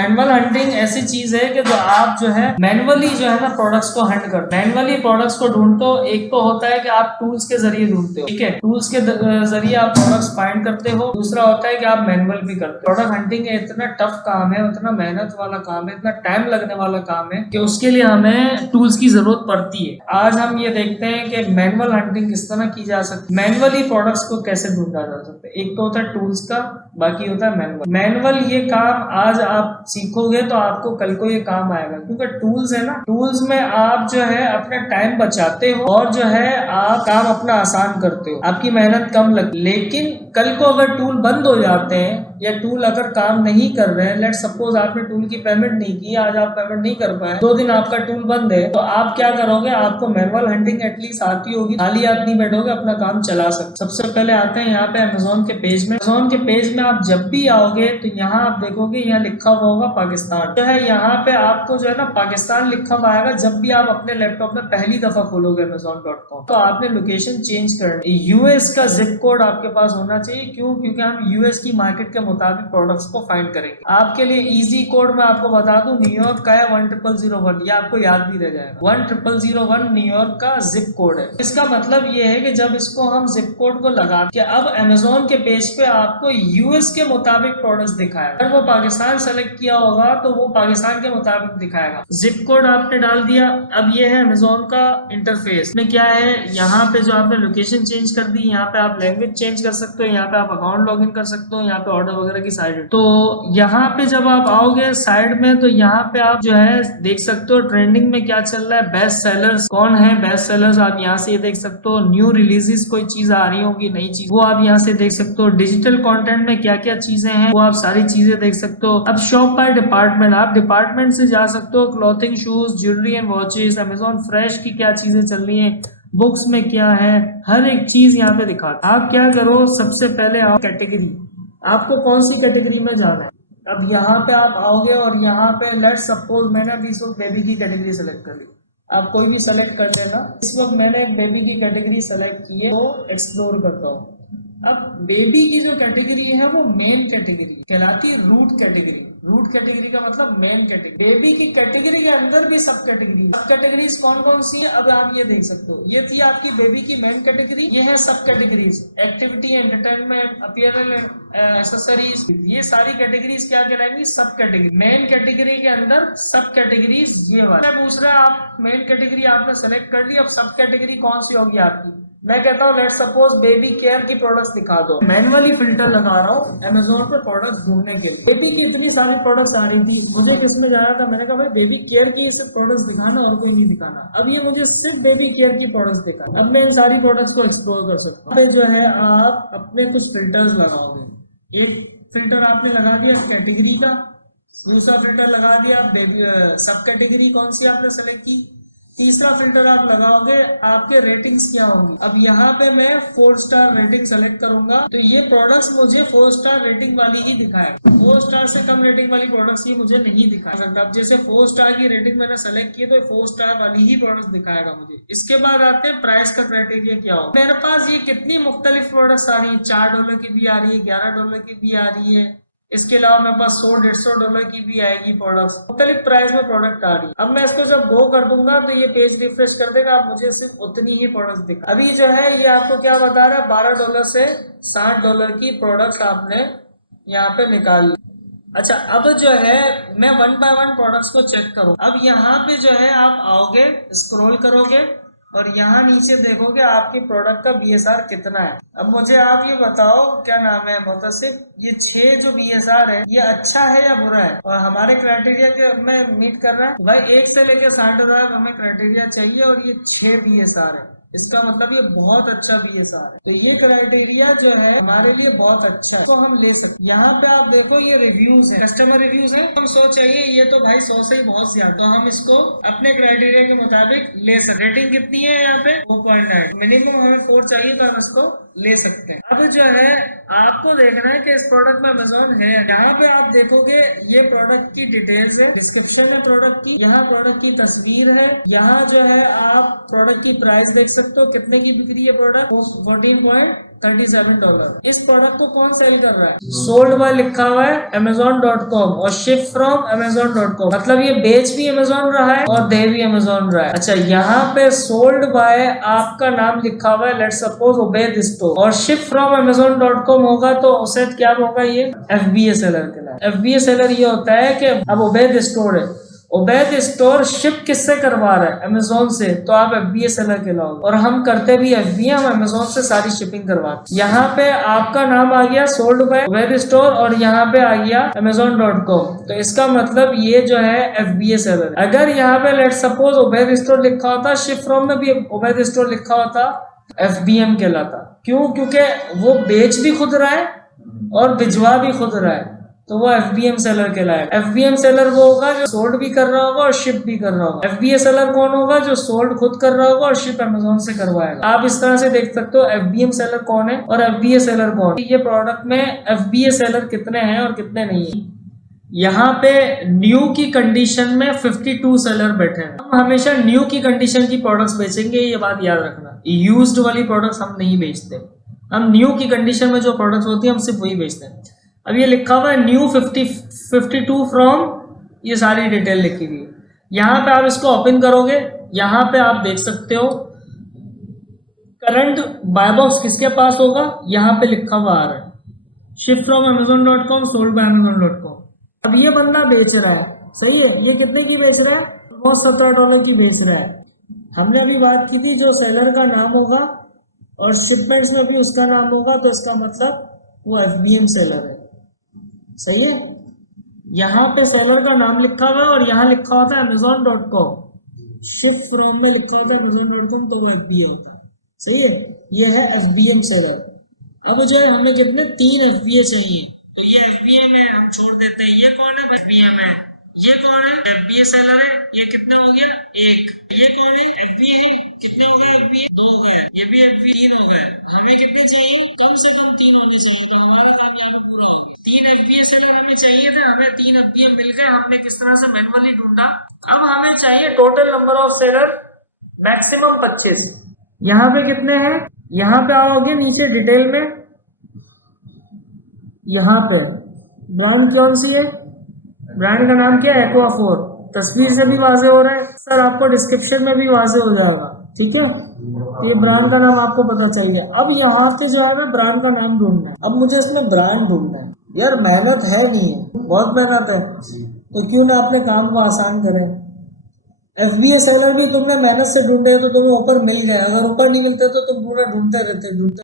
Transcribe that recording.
Manual hunting ऐसी चीज है कि जो आप जो है मैनुअली जो है ना प्रोडक्ट्स को हंट कर, मैनुअली प्रोडक्ट्स को ढूंढते हो। एक तो होता है कि आप टूल्स के जरिए ढूंढते हो, ठीक है, टूल्स के जरिए आप प्रोडक्ट्स फाइंड करते हो। दूसरा होता है कि आप मैनुअल भी करते हो। प्रोडक्ट हंटिंग इतना टफ काम है, उतना मेहनत वाला काम है, इतना टाइम लगने वाला काम है कि उसके लिए हमें टूल्स की जरूरत पड़ती है। आज हम ये देखते हैं कि मैनुअल हंटिंग किस तरह की जा सकती है, मैनुअली प्रोडक्ट्स को कैसे ढूंढा जा सकता है। एक तो होता है टूल्स का, बाकी होता है मैनुअल। मैनुअल ये काम आज आप सीखोगे तो आपको कल को ये काम आएगा, क्योंकि टूल्स है ना, टूल्स में आप जो है अपना टाइम बचाते हो और जो है आप काम अपना आसान करते हो, आपकी मेहनत कम लगती। लेकिन कल को अगर टूल बंद हो जाते हैं या टूल अगर काम नहीं कर रहे हैं, लेट सपोज आपने टूल की पेमेंट नहीं की, आज आप पेमेंट नहीं कर पाए, 2 दिन आपका टूल बंद है, तो आप क्या करोगे? आपको मैनुअल हंटिंग एटलीस्ट आती होगी, खाली आप नहीं बैठोगे, अपना काम चला सकते। सबसे पहले आते हैं यहाँ पे अमेजोन के पेज में। अमेजोन के पेज में आप जब भी आओगे तो यहाँ आप देखोगे, यहाँ लिखा हुआ होगा पाकिस्तान, जो है यहाँ पे आपको जो है ना पाकिस्तान लिखा हुआ आएगा। जब भी आप अपने लैपटॉप में पहली दफा खोलोगे amazon.com तो आपने लोकेशन चेंज करनी, यूएस का जिप कोड आपके पास होना चाहिए। क्यों? क्योंकि हम यूएस की मार्केट के मुताबिक प्रोडक्ट्स को फाइंड करेंगे। आपके लिए इजी कोड मैं आपको बता दूं, न्यूयॉर्क का है 10001, ये आपको याद भी रह जाएगा। 10001 न्यूयॉर्क का जिप कोड है। इसका मतलब ये है कि जब इसको हम जिप कोड को लगा के अब अमेजोन के पेज पे आपको यूएस के मुताबिक प्रोडक्ट्स दिखाएगा। अगर वो पाकिस्तान सेलेक्ट किया होगा तो वो पाकिस्तान के मुताबिक दिखाएगा। जिप कोड आपने डाल दिया। अब ये है अमेजोन का इंटरफेस में क्या है, यहाँ पे जो आपने लोकेशन चेंज कर दी, यहाँ पे आप लैंग्वेज चेंज कर सकते हो, यहाँ पे आप अकाउंट लॉग इन कर सकते हो, यहाँ पे ऑर्डर वगैरह की साइड। तो यहाँ पे जब आप आओगे साइड में तो यहाँ पे आप जो है देख सकते हो ट्रेंडिंग में क्या चल रहा है, बेस्ट सेलर्स कौन है, बेस्ट सेलर्स आप यहाँ से देख सकते हो। न्यू रिलीजेस कोई चीज आ रही होगी, नई चीज, वो आप यहाँ से देख सकते हो। डिजिटल कंटेंट में क्या क्या चीजें हैं वो आप सारी चीजें देख सकते हो। अब शॉप बाय डिपार्टमेंट, आप डिपार्टमेंट से जा सकते हो। Clothing, shoes, jewellery and watches, Amazon fresh की क्या चीजें चल रही है, बुक्स में क्या है, हर एक चीज यहाँ पे दिखाता है। आप क्या करो, सबसे पहले आप कैटेगरी, आपको कौन सी कैटेगरी में जाना है। अब यहाँ पे आप आओगे और यहाँ पे लेट्स सपोज मैंने अभी इस वक्त बेबी की कैटेगरी सेलेक्ट कर ली, आप कोई भी सेलेक्ट कर लेना। इस वक्त मैंने एक बेबी की कैटेगरी सेलेक्ट की है, तो एक्सप्लोर करता हूँ। अब बेबी की जो कैटेगरी है वो मेन कैटेगरी कहलाती है, रूट कैटेगरी। रूट कैटेगरी का मतलब मेन कैटेगरी। बेबी की कैटेगरी के अंदर भी सब कैटेगरीज कौन कौन सी है, अब आप ये देख सकते हो। ये थी आपकी बेबी की मेन कैटेगरी, ये है सब कैटेगरीज, एक्टिविटी, एंटरटेनमेंट, अपीयरल, एक्सेसरीज, ये सारी कैटेगरीज क्या कहलाएंगी, सब कैटेगरी। मेन कैटेगरी के अंदर सब कैटेगरीज ये वाला। दूसरा, आप मेन कैटेगरी आपने सेलेक्ट कर ली, अब सब कैटेगरी कौन सी होगी आपकी। मैं कहता हूँ लेट्स सपोज बेबी केयर की प्रोडक्ट्स दिखा दो। मैनुअली फिल्टर लगा रहा हूँ अमेजोन पर प्रोडक्ट्स ढूंढने के लिए। बेबी की इतनी सारी प्रोडक्ट्स आ रही थी, मुझे किसमें जाना था, मैंने कहा भाई बेबी केयर की सिर्फ प्रोडक्ट्स दिखाना और कोई नहीं दिखाना। अब ये मुझे सिर्फ बेबी केयर की प्रोडक्ट्स दिखा, अब मैं इन सारी प्रोडक्ट्स को एक्सप्लोर कर सकता हूँ। जो है आप अपने कुछ फिल्टर्स लगाओगे। एक फिल्टर आपने लगा दिया कैटेगरी का, दूसरा फिल्टर लगा दिया बेबी सब कैटेगरी कौन सी आपने सेलेक्ट की, तीसरा फिल्टर आप लगाओगे आपके रेटिंग्स क्या होंगी। अब यहाँ पे मैं 4 स्टार रेटिंग सेलेक्ट करूंगा तो ये प्रोडक्ट्स मुझे 4 स्टार रेटिंग वाली ही दिखाएगा। 4 स्टार से कम रेटिंग वाली प्रोडक्ट्स ये मुझे नहीं दिखा सकता। अब जैसे 4 स्टार की रेटिंग मैंने सेलेक्ट की तो 4 स्टार वाली ही प्रोडक्ट्स दिखाएगा मुझे। इसके बाद आते हैं प्राइस का क्राइटेरिया क्या हो। मेरे पास ये कितनी मुख्तलिफ प्रोडक्ट्स आ रही है, $4 की भी आ रही है, $11 की भी आ रही है, इसके अलावा मेरे पास $100-150 की भी आएगी प्रोडक्ट्स, मुख्तलिफ प्राइस में प्रोडक्ट आ रही है। अब मैं इसको जब गो कर दूंगा तो ये पेज रिफ्रेश कर देगा, आप मुझे सिर्फ उतनी ही प्रोडक्ट्स दिखा। अभी जो है ये आपको क्या बता रहा है, $12 से $60 की प्रोडक्ट आपने यहाँ पे निकाल ली। अच्छा, अब जो है मैं 1 बाय 1 प्रोडक्ट्स को चेक करूँ। अब यहाँ पे जो है आप आओगे, स्क्रॉल करोगे और यहाँ नीचे देखोगे आपकी प्रोडक्ट का BSR कितना है। अब मुझे आप ये बताओ, क्या नाम है मुतसिफ, ये 6 जो BSR है ये अच्छा है या बुरा है और हमारे क्राइटेरिया के में मीट कर रहा है। भाई 1 से लेकर 60,000 हमें क्राइटेरिया चाहिए और ये 6 BSR है, इसका मतलब ये बहुत अच्छा BSR है। तो ये क्राइटेरिया जो है हमारे लिए बहुत अच्छा है, तो हम ले सकते। यहाँ पे आप देखो ये रिव्यूज है, कस्टमर रिव्यूज है। हम 100 चाहिए, ये तो भाई 100 से ही बहुत ज्यादा, तो हम इसको अपने क्राइटेरिया के मुताबिक ले सकते। रेटिंग कितनी है यहाँ पे 4.9, मिनिमम हमें 4 चाहिए तो हम इसको ले सकते हैं। अब जो है आपको देखना है कि इस प्रोडक्ट में अमेजोन है। यहाँ पे आप देखोगे ये प्रोडक्ट की डिटेल्स है, डिस्क्रिप्शन है प्रोडक्ट की, यहाँ प्रोडक्ट की तस्वीर है, यहाँ जो है आप प्रोडक्ट की प्राइस देख सकते हो, कितने की बिक्री है प्रोडक्ट, 14 $37। इस प्रोडक्ट को कौन सेल कर रहा है? सोल्ड बाय लिखा हुआ है Amazon.com और शिप फ्रॉम Amazon.com, मतलब ये बेच भी Amazon रहा है और दे भी Amazon रहा है। अच्छा, यहाँ पे सोल्ड बाय आपका नाम लिखा हुआ है, लेट्स सपोज उबैद स्टोर, और शिप फ्रॉम Amazon.com होगा तो उसे क्या होगा? ये FBA सेलर कहलाएगा। FBA सेलर ये होता है कि अब उबैद स्टोर है, उबैद स्टोर शिप किससे करवा रहा है? अमेजोन से, तो आप FBA सेलर कहलाओगे। और हम करते भी FBA, हम अमेजोन से सारी शिपिंग करवाते। यहाँ पे आपका नाम आ गया सोल्ड बाय उबैद स्टोर और यहाँ पे आ गया Amazon.com, तो इसका मतलब ये जो है FBA सेलर। अगर यहाँ पे लेट सपोज उबैद स्टोर लिखा होता, शिप फ्रॉम में भी उबैद स्टोर लिखा होता, FBM कहलाता। क्यों? क्योंकि वो बेच भी खुद रहा है और भिजवा भी खुद रहा है, तो वो FBM सेलर कहलाएगा। FBM सेलर वो होगा जो सोल्ड भी कर रहा होगा और शिप भी कर रहा होगा। FBA सेलर कौन होगा? जो सोल्ड खुद कर रहा होगा और शिप अमेजोन से करवाएगा। आप इस तरह से देख सकते हो FBM सेलर कौन है और FBA सेलर कौन है। ये प्रोडक्ट में FBA सेलर कितने हैं और कितने नहीं है। यहाँ पे न्यू की कंडीशन में 52 सेलर बैठे हैं। हम हमेशा न्यू की कंडीशन की प्रोडक्ट्स बेचेंगे, ये बात याद रखना। यूज्ड वाली प्रोडक्ट्स हम नहीं बेचते, हम न्यू की कंडीशन में जो प्रोडक्ट्स होती है हम सिर्फ वही बेचते हैं। अब ये लिखा हुआ है न्यू 52 फ्रॉम, ये सारी डिटेल लिखी हुई है। यहाँ पे आप इसको ओपन करोगे, यहाँ पे आप देख सकते हो करंट बाय बॉक्स किसके पास होगा, यहाँ पे लिखा हुआ आ रहा है ship from Amazon.com, sold by Amazon.com। अब ये बंदा बेच रहा है, सही है, ये कितने की बेच रहा है? ऑलमोस्ट $17 की बेच रहा है। हमने अभी बात की थी जो सेलर का नाम होगा और शिपमेंट्स में भी उसका नाम होगा, तो इसका मतलब वो FBM सेलर है, सही है। यहाँ पे सेलर का नाम लिखा हुआ है और यहाँ लिखा होता है Amazon.com, शिप फ्रॉम में लिखा होता है Amazon.com, तो वो FBA होता है, सही है। ये है FBM सेलर। अब जो है हमें कितने 3 FBA चाहिए, तो ये FBA में हम छोड़ देते हैं। ये कौन है? FBM है। ये कौन है? FBA सेलर है। ये कितने हो गया? 1। ये कौन है? FBA है। कितने हो गए? FBA 2 हो गए। ये भी FBA 3 हो गए। हमें कितने चाहिए? कम से कम 3 होने चाहिए, तो हमारा काम यहाँ पे पूरा हो गया। 3 FBA सेलर हमें चाहिए थे, हमें 3 FBA मिल गए। हमने किस तरह से मैनुअली ढूंढा। अब हमें चाहिए total number of seller, maximum 25। यहाँ पे कितने हैं? यहाँ पे आओगे नीचे डिटेल में, यहाँ पे ब्रांड कौन सी है? ब्रांड का नाम क्या है? Aquaphor। तस्वीर से भी वाजे हो रहा है सर, आपको डिस्क्रिप्शन में भी वाजे हो जाएगा, ठीक है। तो ये ब्रांड का नाम आपको पता चल गया। अब यहाँ पे जो है मैं ब्रांड का नाम ढूंढना है। अब मुझे इसमें ब्रांड ढूंढना है, यार मेहनत है नहीं है, बहुत मेहनत है, तो क्यों ना अपने काम को आसान करें। FBA सेलर भी तुमने मेहनत से ढूंढे तो तुम्हें ऊपर मिल गया, अगर ऊपर नहीं मिलते तो तुम पूरा ढूंढते रहते।